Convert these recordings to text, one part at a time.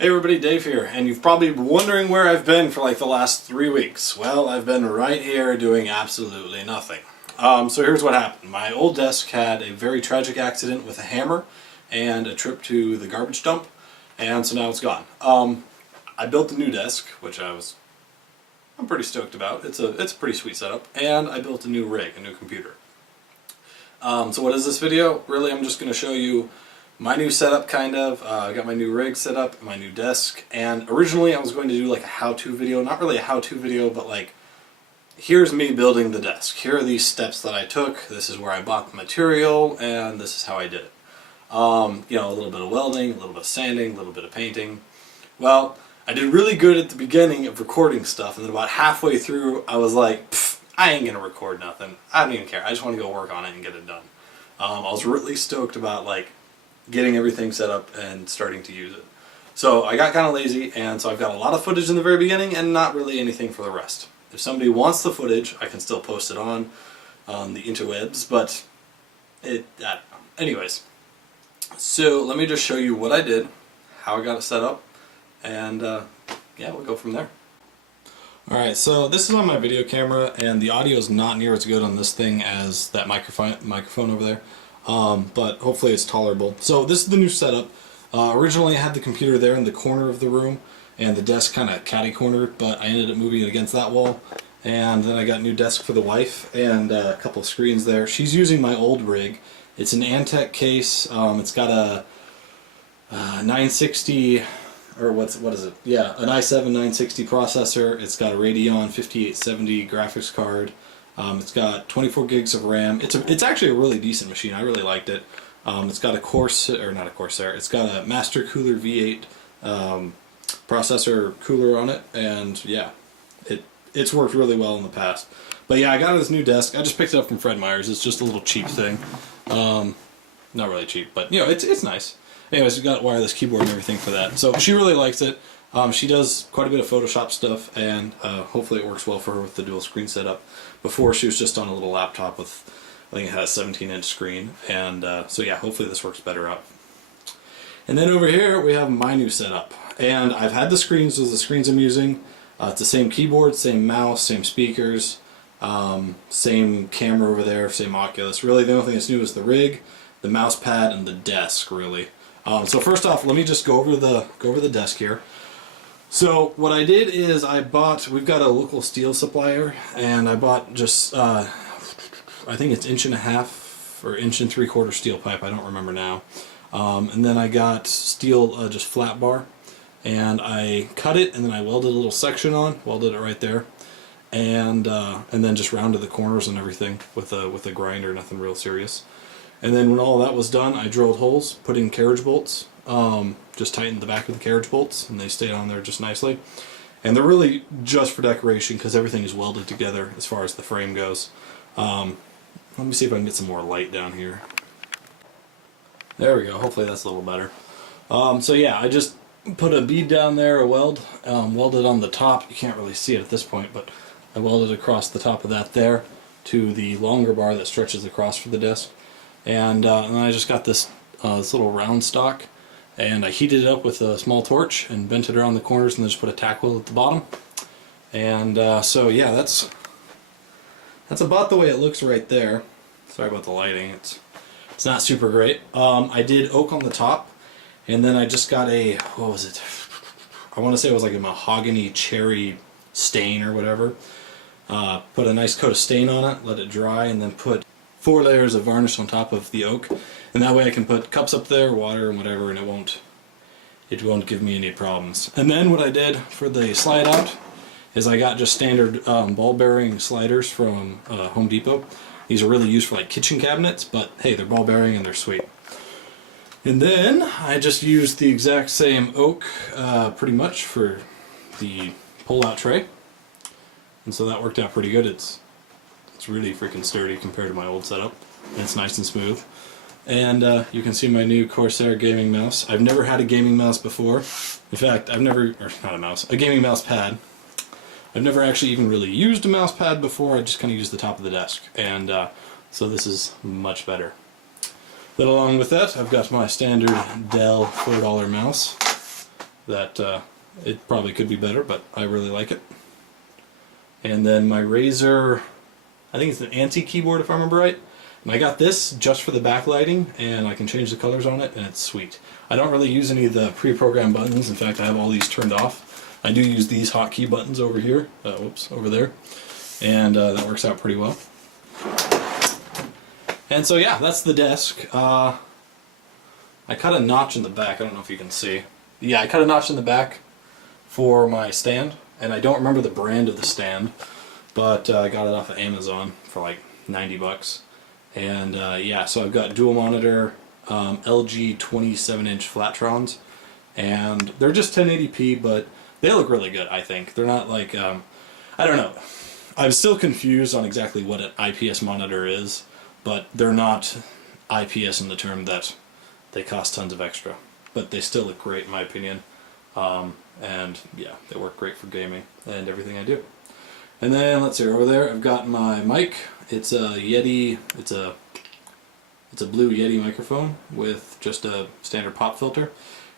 Hey everybody, Dave here, and you've probably been wondering where I've been for like the last 3 weeks. Well, I've been right here doing absolutely nothing. So here's what happened. My old desk had a very tragic accident with a hammer and a trip to the garbage dump, and so now it's gone. I built a new desk, which I'm pretty stoked about. It's a pretty sweet setup, and I built a new rig, a new computer. So what is this video? Really, I'm just going to show you my new setup, kind of. I got my new rig set up, my new desk, and originally I was going to do like a how-to video. Not really a how-to video, but like, here's me building the desk. Here are these steps that I took. This is where I bought the material, and this is how I did it. You know, a little bit of welding, a little bit of sanding, a little bit of painting. Well, I did really good at the beginning of recording stuff, and then about halfway through I was like, I ain't gonna record nothing. I don't even care. I just want to go work on it and get it done. I was really stoked about like getting everything set up and starting to use it. So I got kind of lazy, and so I've got a lot of footage in the very beginning and not really anything for the rest. If somebody wants the footage, I can still post it on the interwebs, but I don't know. Anyways, so let me just show you what I did, how I got it set up, and yeah, we'll go from there. Alright, so this is on my video camera, and the audio is not near as good on this thing as that microphone over there. But hopefully it's tolerable. So this is the new setup. Originally I had the computer there in the corner of the room and the desk kind of catty-cornered, but I ended up moving it against that wall. And then I got a new desk for the wife and a couple of screens there. She's using my old rig. It's an Antec case. It's got a 960, or what is it? Yeah, an i7 960 processor. It's got a Radeon 5870 graphics card. It's got 24 gigs of RAM. It's actually a really decent machine. I really liked it. It's got a Corsair, or not a Corsair. It's got a Master Cooler V8 processor cooler on it, and yeah, it's worked really well in the past. But yeah, I got this new desk. I just picked it up from Fred Meyer's. It's just a little cheap thing. Not really cheap, but you know, it's nice. Anyways, we got a wireless keyboard and everything for that. So she really likes it. She does quite a bit of Photoshop stuff, and hopefully it works well for her with the dual screen setup. Before, she was just on a little laptop with, I think it had a 17-inch screen, and so yeah, hopefully this works better out. And then over here we have my new setup, and I've had the screens. Those are the screens I'm using. It's the same keyboard, same mouse, same speakers, same camera over there, same Oculus. Really, the only thing that's new is the rig, the mouse pad, and the desk. Really. So first off, let me just go over the desk here. So what I did is we've got a local steel supplier, and I bought just, I think it's 1.5 or 1 3/4 steel pipe, I don't remember now. And then I got steel, just flat bar, and I cut it, and then I welded a little section on, welded it right there, and then just rounded the corners and everything with a grinder, nothing real serious. And then when all that was done, I drilled holes, put in carriage bolts, just tightened the back of the carriage bolts, and they stayed on there just nicely. And they're really just for decoration because everything is welded together as far as the frame goes. Let me see if I can get some more light down here. There we go. Hopefully that's a little better. So yeah, I just put a bead down there, a weld, welded on the top. You can't really see it at this point, but I welded across the top of that there to the longer bar that stretches across for the desk. And then I just got this little round stock, and I heated it up with a small torch and bent it around the corners, and then just put a tack wheel at the bottom. And so yeah, that's about the way it looks right there. Sorry about the lighting, it's not super great. I did oak on the top, and then I just got a, what was it? I want to say it was like a mahogany cherry stain or whatever. Put a nice coat of stain on it, let it dry, and then put 4 layers of varnish on top of the oak, and that way I can put cups up there, water and whatever, and it won't give me any problems. And then what I did for the slide out is I got just standard ball bearing sliders from Home Depot. These are really used for like kitchen cabinets, but hey, they're ball bearing and they're sweet. And then I just used the exact same oak pretty much for the pull out tray, and so that worked out pretty good. It's really freaking sturdy compared to my old setup, and it's nice and smooth. And you can see my new Corsair gaming mouse. I've never had a gaming mouse before. In fact, a gaming mouse pad. I've never actually even really used a mouse pad before. I just kind of used the top of the desk, and so this is much better. Then along with that, I've got my standard Dell $4 mouse. that it probably could be better, but I really like it. And then my Razer, I think it's an ANSI keyboard if I remember right. And I got this just for the backlighting, and I can change the colors on it, and it's sweet. I don't really use any of the pre-programmed buttons. In fact, I have all these turned off. I do use these hotkey buttons over here, over there, and that works out pretty well. And so yeah, that's the desk. I cut a notch in the back. I don't know if you can see. Yeah, I cut a notch in the back for my stand, and I don't remember the brand of the stand, but I got it off of Amazon for like 90 bucks. And yeah, so I've got dual monitor LG 27-inch Flatrons, and they're just 1080p, but they look really good, I think. They're not like, I don't know. I'm still confused on exactly what an IPS monitor is, but they're not IPS in the term that they cost tons of extra. But they still look great in my opinion. And yeah, they work great for gaming and everything I do. And then let's see, over there I've got my mic. It's a Yeti, it's a blue Yeti microphone with just a standard pop filter.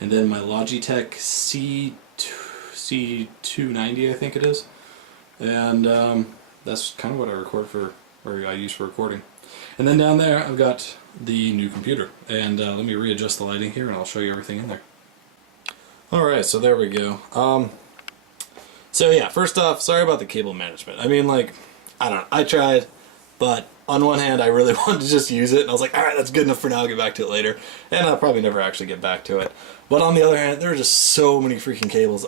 And then my Logitech C290, I think it is. And that's kind of what I record for, or I use for recording. And then down there I've got the new computer. And let me readjust the lighting here and I'll show you everything in there. Alright, so there we go. So yeah, first off, sorry about the cable management. I mean, like, I don't know, I tried, but on one hand I really wanted to just use it, and I was like, alright, that's good enough for now, I'll get back to it later. And I'll probably never actually get back to it. But on the other hand, there are just so many freaking cables.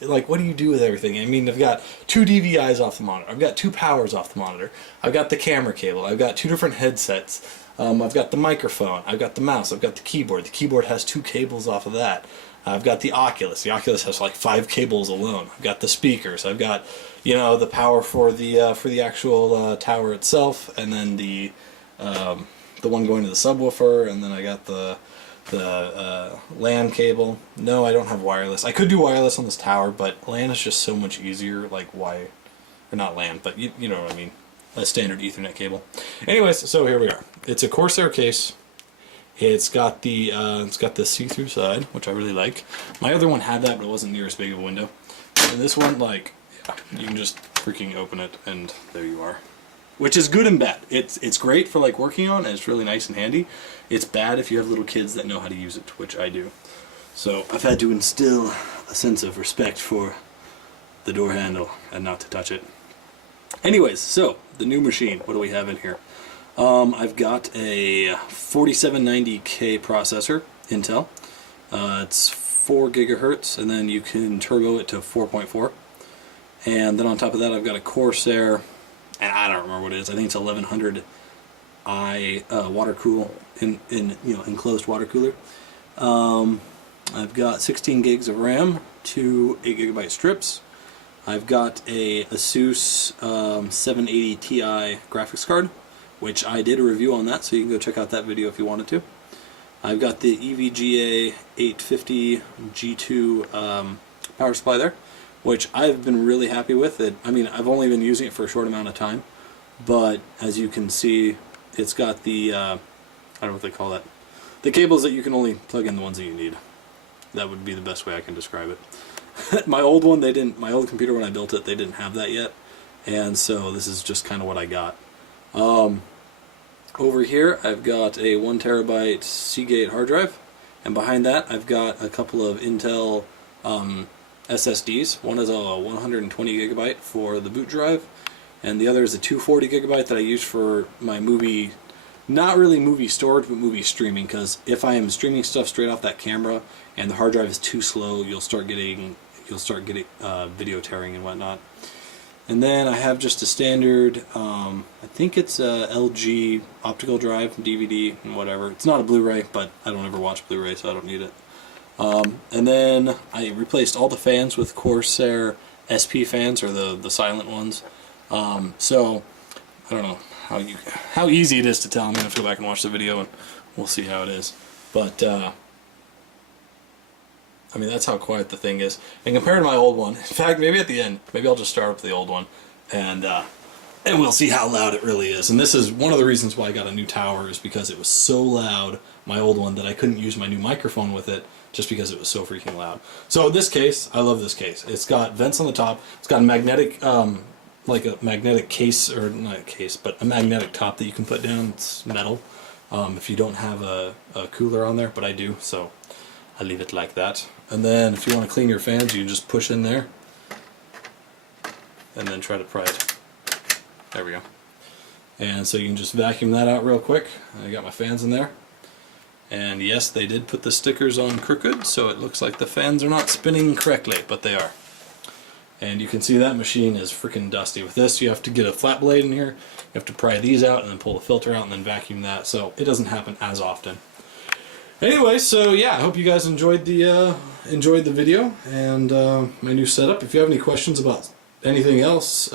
Like, what do you do with everything? I mean, I've got 2 DVIs off the monitor, I've got 2 powers off the monitor, I've got the camera cable, I've got 2 different headsets, I've got the microphone, I've got the mouse, I've got the keyboard has 2 cables off of that. I've got the Oculus has like 5 cables alone. I've got the speakers, I've got, you know, the power for the actual tower itself, and then the one going to the subwoofer, and then I got the LAN cable. No, I don't have wireless. I could do wireless on this tower, but LAN is just so much easier. Like, why, or not LAN, but you know what I mean, a standard Ethernet cable. Anyways, so here we are. It's a Corsair case. It's got the see-through side, which I really like. My other one had that, but it wasn't near as big of a window. And this one, like, yeah, you can just freaking open it, and there you are. Which is good and bad. It's great for like working on, and it's really nice and handy. It's bad if you have little kids that know how to use it, which I do. So I've had to instill a sense of respect for the door handle and not to touch it. Anyways, so the new machine. What do we have in here? I've got a 4790K processor, Intel. It's 4 gigahertz, and then you can turbo it to 4.4. And then on top of that, I've got a Corsair, and I don't remember what it is. I think it's 1100i water cool enclosed water cooler. I've got 16 gigs of RAM, 2 8GB strips. I've got a Asus 780 Ti graphics card, which I did a review on that, so you can go check out that video if you wanted to. I've got the EVGA 850 G2 power supply there, which I've been really happy with. I mean, I've only been using it for a short amount of time, but as you can see, it's got the, I don't know what they call that, the cables that you can only plug in the ones that you need. That would be the best way I can describe it. My old one, my old computer when I built it, they didn't have that yet, and so this is just kind of what I got. Over here I've got a 1TB Seagate hard drive, and behind that I've got a couple of Intel SSDs. One is a 120GB for the boot drive, and the other is a 240GB that I use for my movie, not really movie storage, but movie streaming, because if I am streaming stuff straight off that camera and the hard drive is too slow, you'll start getting video tearing and whatnot. And then I have just a standard, I think it's a LG optical drive, DVD, and whatever. It's not a Blu-ray, but I don't ever watch Blu-ray, so I don't need it. And then I replaced all the fans with Corsair SP fans, or the silent ones. So I don't know how easy it is to tell. I'm gonna have to go back and watch the video, and we'll see how it is. But I mean, that's how quiet the thing is. And compared to my old one, in fact, maybe at the end, maybe I'll just start up the old one, and we'll see how loud it really is. And this is one of the reasons why I got a new tower, is because it was so loud, my old one, that I couldn't use my new microphone with it, just because it was so freaking loud. So this case, I love this case. It's got vents on the top. It's got a magnetic, like a magnetic case, or not a case, but a magnetic top that you can put down. It's metal. If you don't have a cooler on there, but I do, so I leave it like that. And then if you want to clean your fans, you can just push in there and then try to pry it. There we go. And so you can just vacuum that out real quick. I got my fans in there. And yes, they did put the stickers on crooked, so it looks like the fans are not spinning correctly, but they are. And you can see that machine is freaking dusty. With this, you have to get a flat blade in here. You have to pry these out and then pull the filter out and then vacuum that, so it doesn't happen as often. Anyway, so yeah, I hope you guys enjoyed the video and my new setup. If you have any questions about anything else,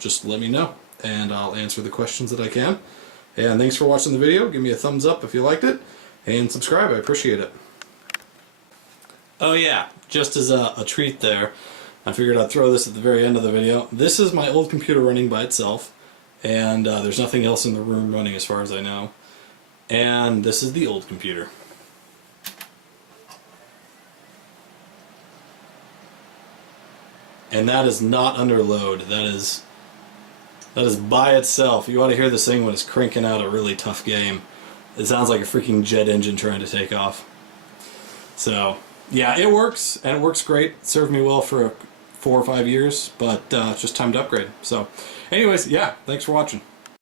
just let me know, and I'll answer the questions that I can. And thanks for watching the video. Give me a thumbs up if you liked it, and subscribe. I appreciate it. Oh yeah, just as a treat there, I figured I'd throw this at the very end of the video. This is my old computer running by itself, and there's nothing else in the room running as far as I know. And this is the old computer. And that is not under load. That is by itself. You ought to hear this thing when it's cranking out a really tough game. It sounds like a freaking jet engine trying to take off. So yeah, it works, and it works great. It served me well for 4 or 5 years, but it's just time to upgrade. So anyways, yeah, thanks for watching.